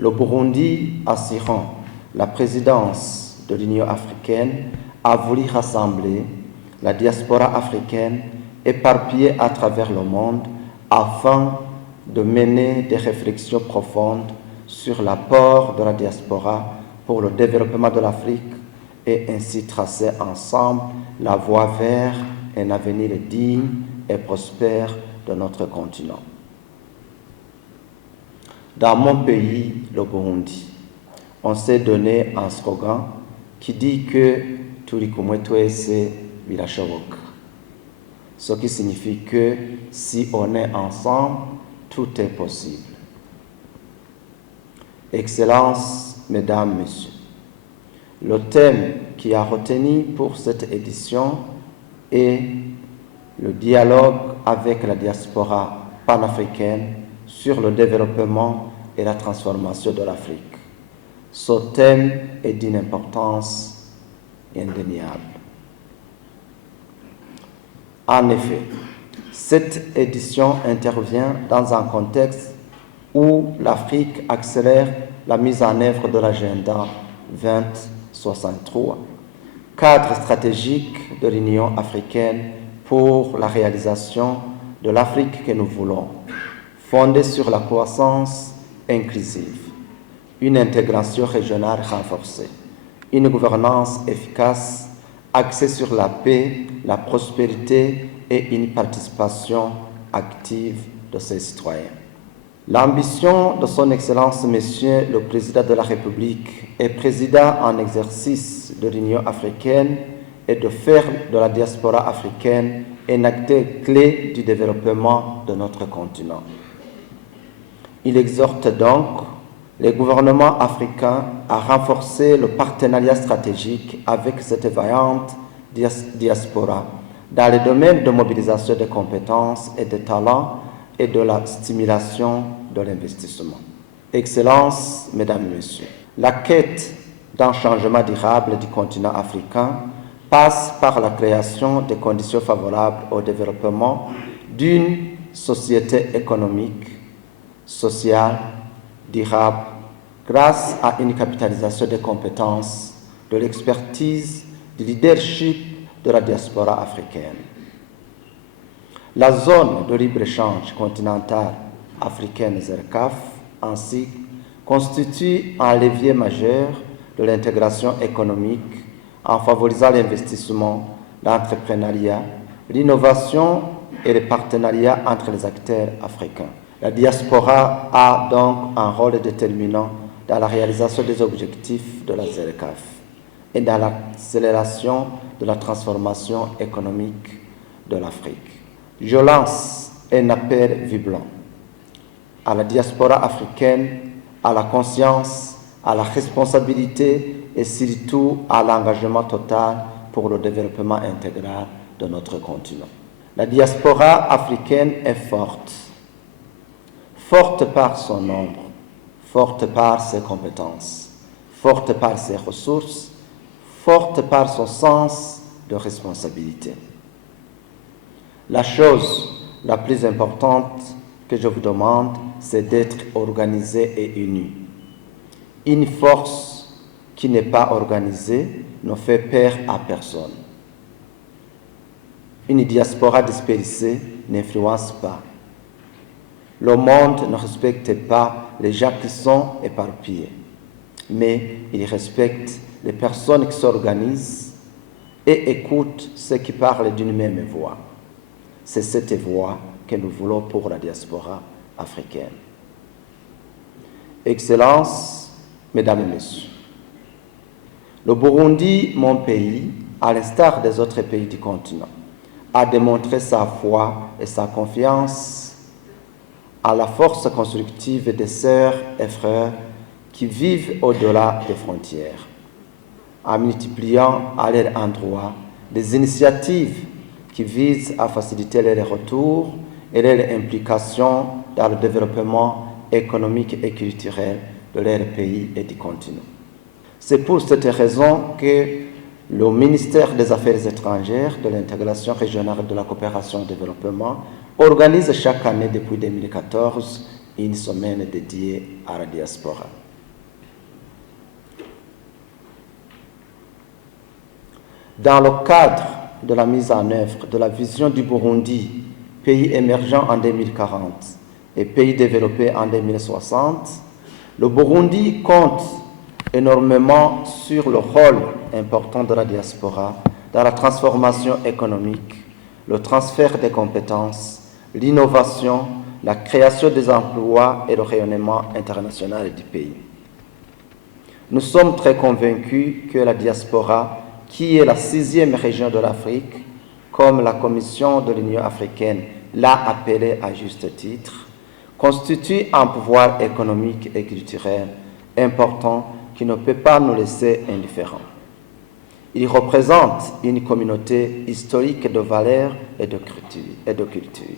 le Burundi, assurant la présidence de l'Union africaine, a voulu rassembler la diaspora africaine éparpillée à travers le monde afin de mener des réflexions profondes sur l'apport de la diaspora pour le développement de l'Afrique et ainsi tracer ensemble la voie vers un avenir digne et prospère de notre continent. Dans mon pays, le Burundi, on s'est donné un slogan qui dit que Turikumwetwese birashoboka, ce qui signifie que si on est ensemble, tout est possible. Excellences, Mesdames, Messieurs, le thème qui a retenu pour cette édition est le dialogue avec la diaspora panafricaine sur le développement et la transformation de l'Afrique. Ce thème est d'une importance indéniable. En effet, cette édition intervient dans un contexte où l'Afrique accélère la mise en œuvre de l'agenda 2063, cadre stratégique de l'Union africaine pour la réalisation de l'Afrique que nous voulons, fondée sur la croissance inclusive, une intégration régionale renforcée, une gouvernance efficace axée sur la paix, la prospérité et une participation active de ses citoyens. L'ambition de son Excellence, Monsieur le Président de la République et Président en exercice de l'Union africaine est de faire de la diaspora africaine un acteur clé du développement de notre continent. Il exhorte donc les gouvernements africains à renforcer le partenariat stratégique avec cette vaillante diaspora dans les domaines de mobilisation des compétences et des talents et de la stimulation de l'investissement. Excellences, Mesdames et Messieurs, la quête d'un changement durable du continent africain passe par la création des conditions favorables au développement d'une société économique, sociale, durable, grâce à une capitalisation des compétences, de l'expertise, du leadership de la diaspora africaine. La zone de libre-échange continentale africaine ZERCAF, ainsi, constitue un levier majeur de l'intégration économique en favorisant l'investissement, l'entrepreneuriat, l'innovation et les partenariats entre les acteurs africains. La diaspora a donc un rôle déterminant dans la réalisation des objectifs de la ZERCAF et dans l'accélération de la transformation économique de l'Afrique. Je lance un appel vibrant à la diaspora africaine, à la conscience, à la responsabilité et surtout à l'engagement total pour le développement intégral de notre continent. La diaspora africaine est forte par son nombre, forte par ses compétences, forte par ses ressources, forte par son sens de responsabilité. La chose la plus importante que je vous demande, c'est d'être organisé et uni. Une force qui n'est pas organisée ne fait peur à personne. Une diaspora dispersée n'influence pas. Le monde ne respecte pas les gens qui sont éparpillés, mais il respecte les personnes qui s'organisent et écoutent ceux qui parlent d'une même voix. C'est cette voix que nous voulons pour la diaspora africaine. Excellences, Mesdames et Messieurs, le Burundi, mon pays, à l'instar des autres pays du continent, a démontré sa foi et sa confiance à la force constructive des sœurs et frères qui vivent au-delà des frontières, en multipliant à leur endroit des initiatives qui visent à faciliter leur retour et leur implication dans le développement économique et culturel de leur pays et du continent. C'est pour cette raison que le ministère des Affaires étrangères, de l'intégration régionale et de la coopération au développement organise chaque année depuis 2014 une semaine dédiée à la diaspora. Dans le cadre de la mise en œuvre de la vision du Burundi, pays émergent en 2040 et pays développé en 2060, le Burundi compte énormément sur le rôle important de la diaspora dans la transformation économique, le transfert des compétences, l'innovation, la création des emplois et le rayonnement international du pays. Nous sommes très convaincus que la diaspora, qui est la 6e région de l'Afrique, comme la Commission de l'Union africaine l'a appelé à juste titre, constitue un pouvoir économique et culturel important qui ne peut pas nous laisser indifférents. Il représente une communauté historique de valeurs et de culture,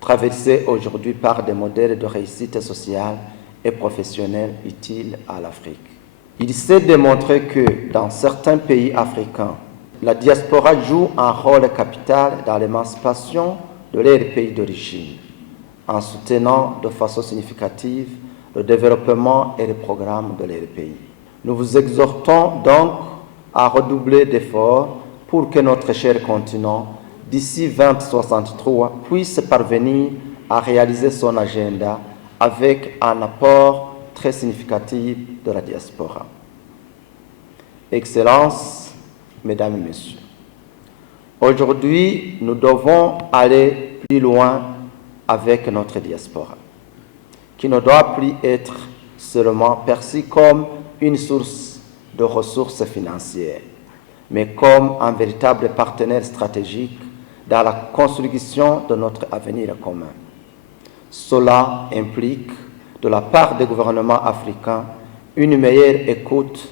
traversée aujourd'hui par des modèles de réussite sociale et professionnelle utiles à l'Afrique. Il s'est démontré que dans certains pays africains, la diaspora joue un rôle capital dans l'émancipation de leur pays d'origine, en soutenant de façon significative le développement et les programmes de leur pays. Nous vous exhortons donc à redoubler d'efforts pour que notre cher continent, d'ici 2063, puisse parvenir à réaliser son agenda avec un apport très significatif de la diaspora. Excellences, Mesdames et Messieurs, aujourd'hui, nous devons aller plus loin avec notre diaspora, qui ne doit plus être seulement perçue comme une source de ressources financières, mais comme un véritable partenaire stratégique dans la construction de notre avenir commun. Cela implique, de la part des gouvernements africains, une meilleure écoute,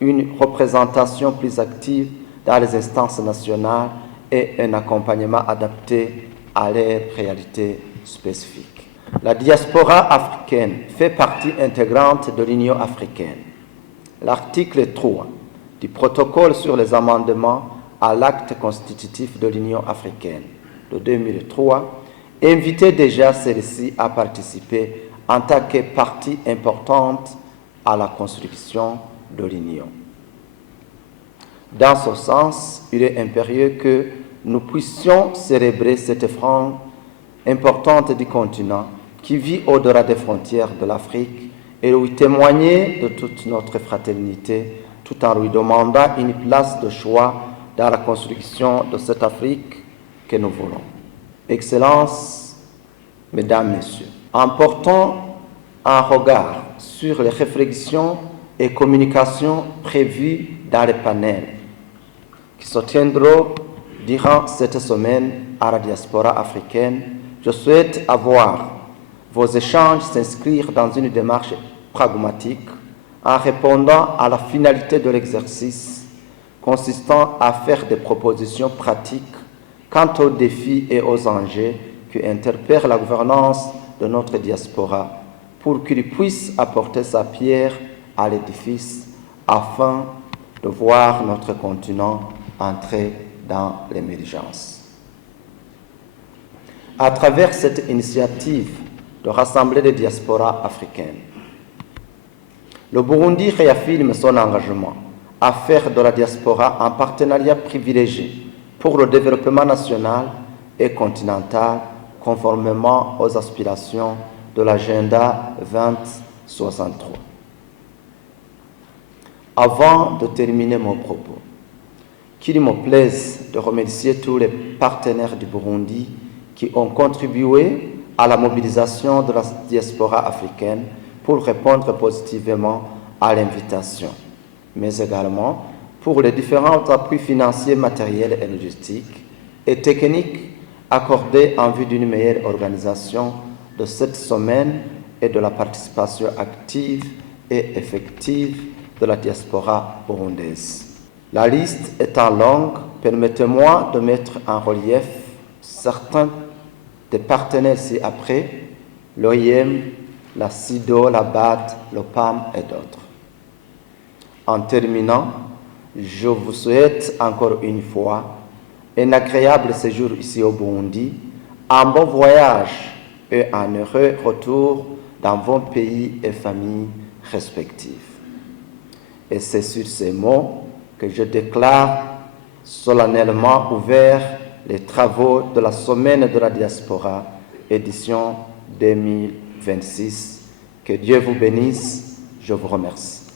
une représentation plus active dans les instances nationales et un accompagnement adapté à leurs réalités spécifiques. La diaspora africaine fait partie intégrante de l'Union africaine. L'article 3 du protocole sur les amendements à l'acte constitutif de l'Union africaine de 2003 invitait déjà celle-ci à participer en tant que partie importante à la construction de l'Union. Dans ce sens, il est impérieux que nous puissions célébrer cette offrande importante du continent qui vit au-delà des frontières de l'Afrique et lui témoigner de toute notre fraternité tout en lui demandant une place de choix dans la construction de cette Afrique que nous voulons. Excellences, Mesdames, Messieurs, en portant un regard sur les réflexions et communications prévues dans les panels qui se tiendront durant cette semaine à la diaspora africaine, je souhaite avoir vos échanges s'inscrire dans une démarche pragmatique en répondant à la finalité de l'exercice consistant à faire des propositions pratiques quant aux défis et aux enjeux qui interpellent la gouvernance de notre diaspora pour qu'il puisse apporter sa pierre à l'édifice afin de voir notre continent entrer dans l'émergence. À travers cette initiative de rassembler les diasporas africaines, le Burundi réaffirme son engagement à faire de la diaspora un partenariat privilégié pour le développement national et continental conformément aux aspirations de l'agenda 2063. Avant de terminer mon propos, qu'il me plaise de remercier tous les partenaires du Burundi qui ont contribué à la mobilisation de la diaspora africaine pour répondre positivement à l'invitation, mais également pour les différents appuis financiers, matériels et logistiques et techniques accordés en vue d'une meilleure organisation de cette semaine et de la participation active et effective de la diaspora burundaise. La liste étant longue, permettez-moi de mettre en relief certains des partenaires ci-après, l'OIM, la CIDO, la BAD, le PAM et d'autres. En terminant, je vous souhaite encore une fois un agréable séjour ici au Burundi, un bon voyage et un heureux retour dans vos pays et familles respectifs. Et c'est sur ces mots que je déclare solennellement ouvert les travaux de la Semaine de la Diaspora, édition 2026. Que Dieu vous bénisse. Je vous remercie.